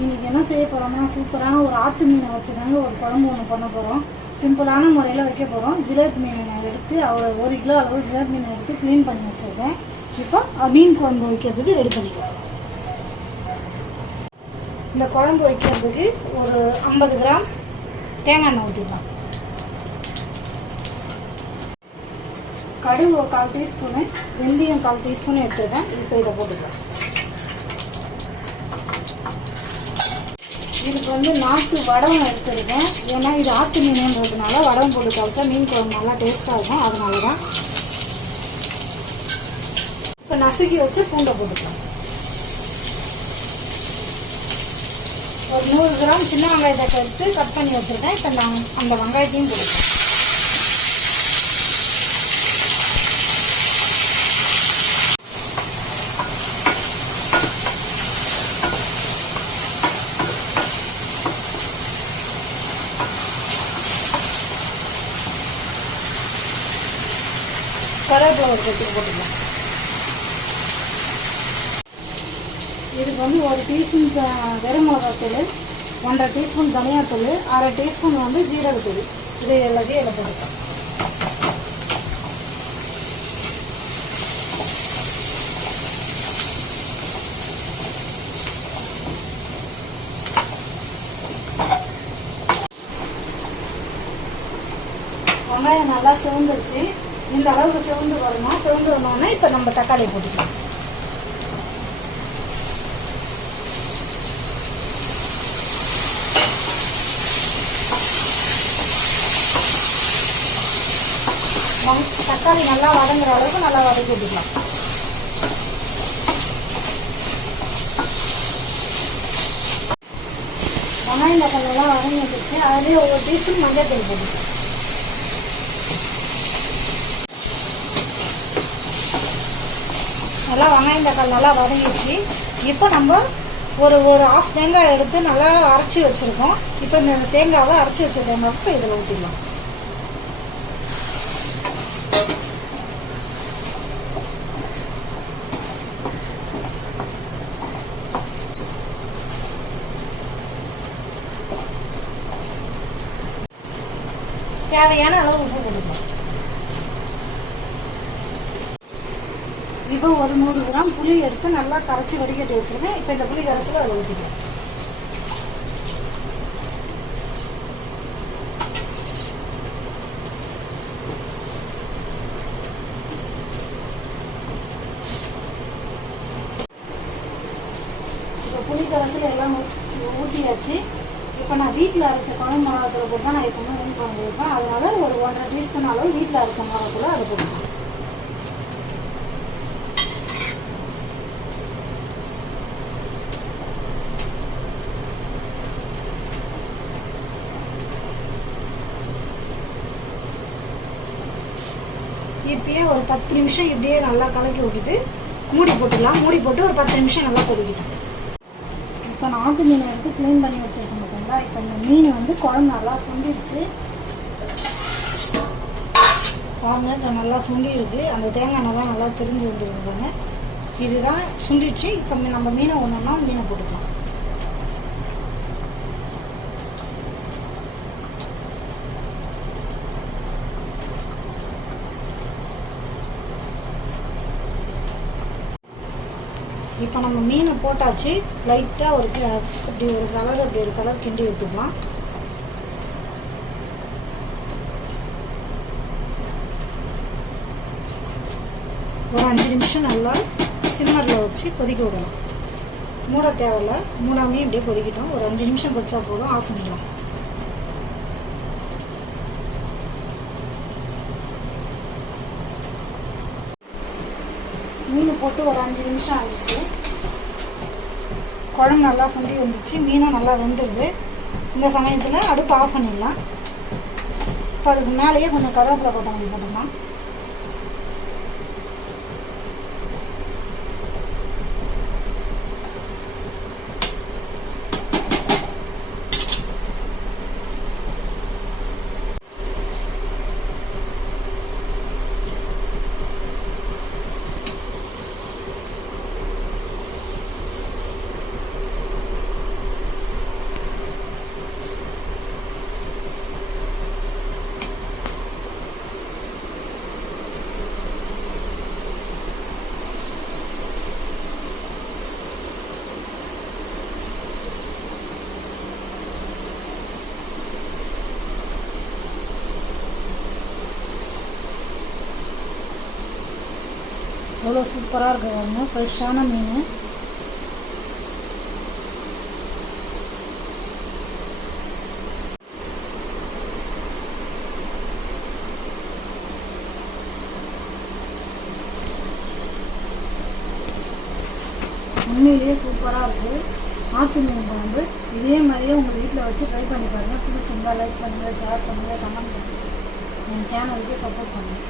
இன்றைக்கி என்ன செய்ய போகிறோம்னா சூப்பரான ஒரு ஆட்டு மீனை வச்சு தாங்க ஒரு குழம்பு ஒன்று பண்ண போகிறோம் சிம்பிளான முறையில் வைக்க போகிறோம் ஜிலேபி மீனை நான் எடுத்து ஒரு ஒரு கிலோ அளவு ஜிலேபி மீனை எடுத்து க்ளீன் பண்ணி வச்சுருக்கேன். இப்போ மீன் குழம்பு வைக்கிறதுக்கு ரெடி பண்ணிக்கலாம். இந்த குழம்பு வைக்கிறதுக்கு ஒரு ஐம்பது கிராம் தேங்காய் எண்ணெய் ஊற்றிக்கலாம் கடுகு ஒரு கால் டீஸ்பூனு வெந்தயம் கால் டீஸ்பூன் எடுத்துருக்கேன். இப்போ இதை போட்டுக்கலாம். இதுக்கு வந்து நாட்டு வடம் எடுத்துருக்கேன். ஏன்னா இது ஆற்று மீனுன்றதுனால வடம் போட்டு கழிச்சா மீன் குழம்பு நல்லா டேஸ்ட்டாக இருக்கும். அதனால தான் இப்போ நசுக்கி வச்சு பூண்டை போட்டுக்கலாம். ஒரு நூறு கிராம் சின்ன வெங்காயத்தை எடுத்து கட் பண்ணி வச்சுருக்கேன். இப்போ நான் அந்த வெங்காயத்தையும் போட்டுக்கலாம். கருவேப்பிலை ஒரு கட்டி போட்டுக்கலாம். இதுக்கு வந்து ஒரு டீஸ்பூன் வெறும் மிளகாத்தூள் ஒன்றரை டீஸ்பூன் தனியாத்தூள் அரை டீஸ்பூன் வந்து ஜீரகத்தூள். இது எல்லாத்தையும் இதில் போட்டுக்கலாம். வெங்காயம் நல்லா சிவந்துருச்சு. இந்த அளவுக்கு சிவந்து வரணும் சிவந்து வரணும்னா இப்போ நம்ம தக்காளி போட்டுக்கலாம். தக்காளி நல்லா வதங்குற அளவுக்கு நல்லா வதக்கி விட்டுக்கலாம். வெங்காயம் தக்காளி எல்லாம் வதங்கி வந்துச்சு அதுலேயே ஒவ்வொரு டீஸ்பூன் மஞ்சள் தூள் போட்டுக்கலாம். நல்லா வெங்காயம் தக்காளி நல்லா வதங்கிடுச்சு. இப்போ நம்ம ஒரு ஒரு ஆஃப் தேங்காய் எடுத்து நல்லா அரைச்சி வச்சுருக்கோம். இப்போ இந்த தேங்காவை அரைச்சி வச்ச தேங்காய் இப்போ இதில் ஊற்றிடலாம் தேவையான அளவு உப்பு போட்டுக்கலாம். இப்போ ஒரு நூறு கிராம் புளி எடுத்து நல்லா கரைச்சி வடிகட்டி வச்சுருக்கேன். இப்போ இந்த புளி கரைசல அதை ஊற்றிக்கிறேன் இப்போ புளி கரைசல் எல்லாம் ஊற்றியாச்சு இப்போ நான் வீட்டில் அரைச்ச குழம்பு மிளகாத்தூள் போட்டு தான் நான் எப்பவுமே மீன் குழம்பு வைப்பேன் அதனால ஒரு ஒன்றரை டீஸ்பூன் அளவு வீட்டில் அரைச்ச மிளகாத்தூள் அதை போட்டுக்கலாம் இப்பயே ஒரு பத்து நிமிஷம் இப்படியே நல்லா கலக்கி விட்டுட்டு மூடி போட்டுடலாம். மூடி போட்டு ஒரு பத்து நிமிஷம் நல்லா கொதிக்கிட்டோம். இப்போ நாட்டு மீனை எடுத்து க்ளீன் பண்ணி வச்சிருக்கோம் பார்த்தீங்களா? இப்போ இந்த மீன் வந்து குழம்பு நல்லா சுண்டிடுச்சு. பாருங்க இப்போ நல்லா சுண்டி இருக்கு அந்த தேங்காய் நல்லா நல்லா தெரிஞ்சு வந்துருக்கு பாருங்க இதுதான் சுண்டிடுச்சு. இப்போ நம்ம மீனை ஒன்றா மீனை போட்டுக்கலாம். இப்போ நம்ம மீனை போட்டாச்சு லைட்டாக ஒரு க- இப்படி ஒரு கலர் அப்படி ஒரு கலர் கிண்டி விட்டுக்கலாம் ஒரு அஞ்சு நிமிஷம் நல்லா சிம்மரில் வச்சு கொதிக்க விடலாம் மூட தேவையில்ல. மூடாமே இப்படியே கொதிக்கிட்டோம். ஒரு அஞ்சு நிமிஷம் கொச்சா போதும். ஆஃப் பண்ணிடலாம். மீன் போட்டு ஒரு அஞ்சு நிமிஷம் ஆயிடுச்சு. குழம்பு நல்லா சுண்டி வந்துச்சு. மீனும் நல்லா வெந்துடுது இந்த சமயத்தில் அடுப்பு ஆஃப் பண்ணிடலாம். இப்போ அதுக்கு மேலேயே கொஞ்சம் கருவேப்பிலை கொத்தமல்லி போட்டுக்கலாம் எவ்வளோ சூப்பராக இருக்கு பாருங்க. ஃப்ரெஷ்ஷான மீன். உண்மையிலேயே சூப்பராக இருக்குது ஆற்று மீன் குழம்பு. இதே மாதிரியே உங்கள் வீட்டில் வச்சு ட்ரை பண்ணி பாருங்கள் பிடிச்சிருந்தா லைக் பண்ணுங்கள் ஷேர் பண்ணுங்கள் கமெண்ட் பண்ணுங்கள் என் சேனலுக்கு சப்போர்ட் பண்ணுங்கள்